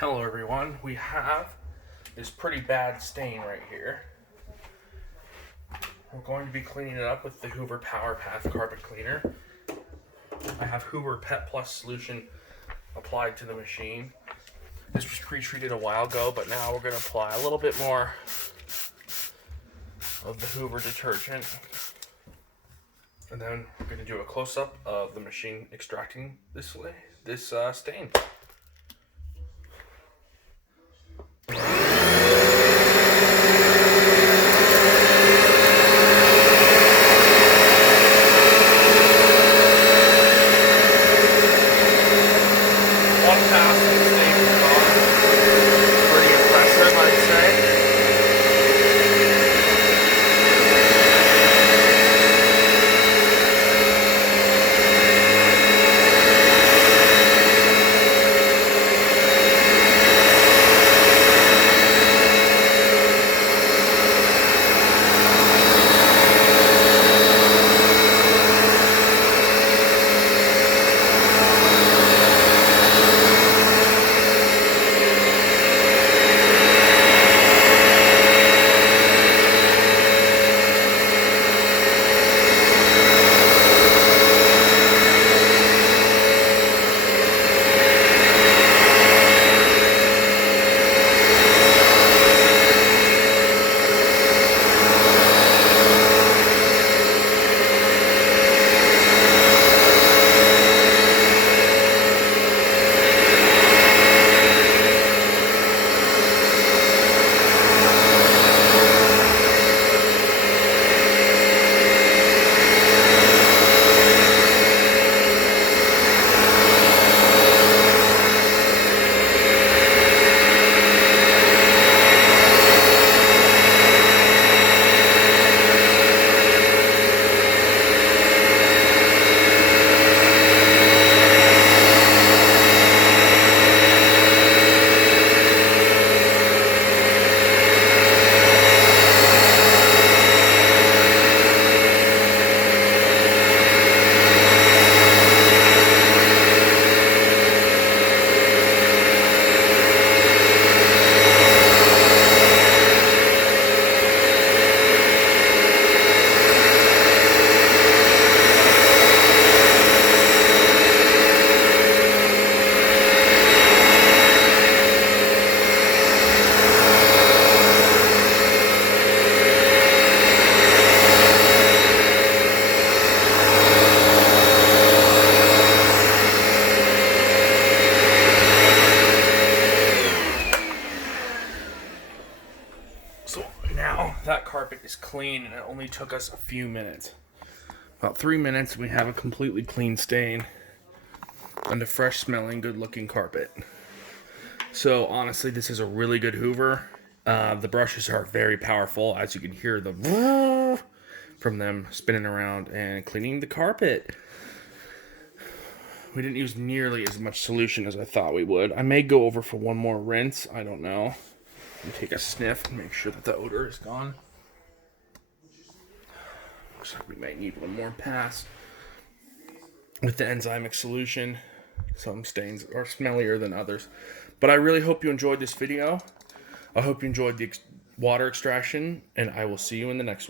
Hello everyone, we have this pretty bad stain right here. We're going to be cleaning it up with the Hoover Power Path carpet cleaner. I have Hoover Pet Plus solution applied to the machine. This was pre-treated a while ago, but now we're going to apply a little bit more of the Hoover detergent. And then we're going to do a close-up of the machine extracting this stain. Pretty impressive, I'd say. So now that carpet is clean and it only took us a few minutes. About 3 minutes, we have a completely clean stain and a fresh smelling, good looking carpet. So honestly, this is a really good Hoover. The brushes are very powerful, as you can hear the from them spinning around and cleaning the carpet. We didn't use nearly as much solution as I thought we would. I may go over for one more rinse, I don't know. And take a sniff and make sure that the odor is gone. Looks like we might need one more pass with the enzymic solution. Some stains are smellier than others. But I really hope you enjoyed this video. I hope you enjoyed the water extraction, and I will see you in the next one.